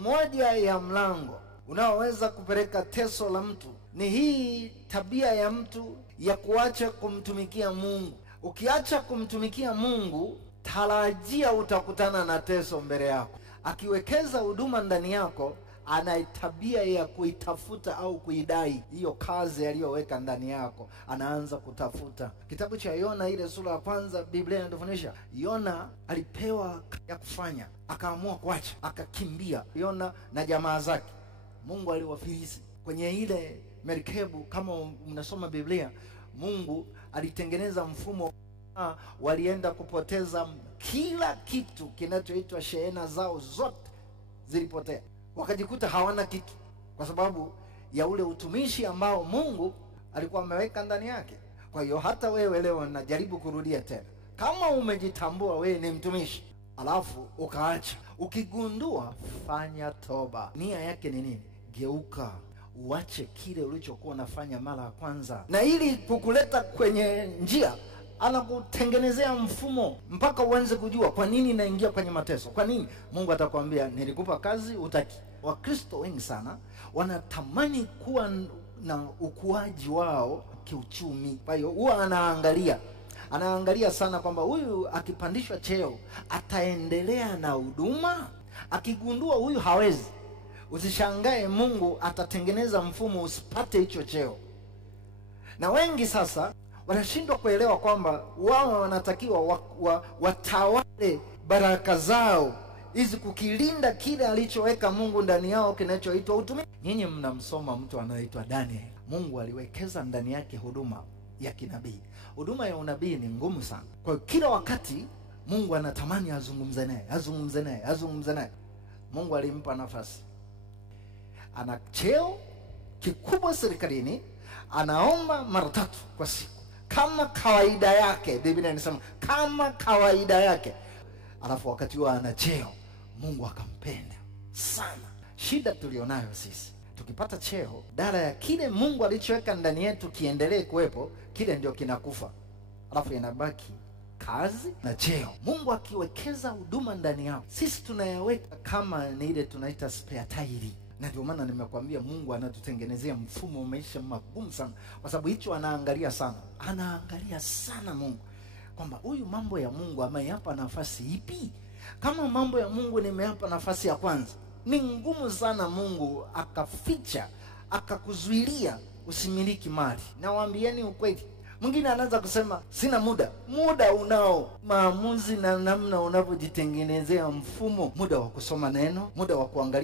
moja ya mlango unaoweza kupeleka teso la mtu ni hii tabia ya mtu ya kuacha kumtumikia Mungu. Ukiacha kumtumikia Mungu, tarajia utakutana na teso mbele yako. Akiwekeza huduma ndani yako, ana tabia ya kuitafuta au kuidai hiyo kazi aliyoweka ndani yako. Anaanza kutafuta. Kitabu cha Yona ile sura ya kwanza, Biblia inatufundisha Yona alipewa ya kufanya, akaamua kuacha, akakimbia. Yona na jamaa zake, Mungu aliwafilisi kwenye ile merikebu. Kama mnasoma Biblia, Mungu alitengeneza mfumo, walienda kupoteza kila kitu kinachoitwa shehena zao zote zilipotea. Wakajikuta hawana kitu kwa sababu ya ule utumishi ambao Mungu alikuwa ameweka ndani yake. Kwa hiyo hata wewe leo najaribu kurudia tena, kama umejitambua wewe ni mtumishi alafu ukaacha, ukigundua, fanya toba. Nia yake ni nini? Geuka, uache kile ulichokuwa unafanya mara ya kwanza. Na ili kukuleta kwenye njia, anakutengenezea mfumo mpaka uanze kujua kwa nini naingia kwenye mateso. Kwa nini? Mungu atakwambia nilikupa kazi, utaki. Wakristo wengi sana wanatamani kuwa na ukuaji wao kiuchumi. Kwa hiyo huwa anaangalia sana kwamba huyu akipandishwa cheo ataendelea na huduma. Akigundua huyu hawezi, usishangae Mungu atatengeneza mfumo usipate hicho cheo. Na wengi sasa wanashindwa kuelewa kwamba wao wanatakiwa watawale baraka zao hizi, kukilinda kile alichoweka Mungu ndani yao kinachoitwa utumishi. Nyinyi mnamsoma mtu anaitwa Daniel. Mungu aliwekeza ndani yake huduma ya kinabii. Huduma ya unabii ni ngumu sana. Kwa hiyo kila wakati Mungu anatamani azungumze naye. Mungu alimpa nafasi. Ana cheo kikubwa serikalini, anaomba mara 3 kwa siku kama kawaida yake. Biblia inasema kama kawaida yake. Alafu wakati huo ana cheo, Mungu akampenda sana. Shida tulionayo sisi, tukipata cheo, dara ya kile Mungu alichoweka ndani yetu kiendelee kuwepo, kile ndio kinakufa. Alafu inabaki kazi na cheo. Mungu akiwekeza huduma ndani yako, sisi tunayaweka kama ni ile tunaita spare tire. Na ndio maana nimekwambia Mungu anatutengenezea mfumo maisha magumu sana, kwa sababu hicho anaangalia sana Mungu kwamba huyu mambo ya Mungu ameyapa nafasi ipi. Kama mambo ya Mungu nimeyapa nafasi ya kwanza, ni ngumu sana Mungu akaficha, akakuzuilia usimiliki mali. Na waambieni ukweli, mwingine anaanza kusema sina muda unao. Maamuzi na namna unavyojitengenezea mfumo, muda wa kusoma neno, muda wa kuangalia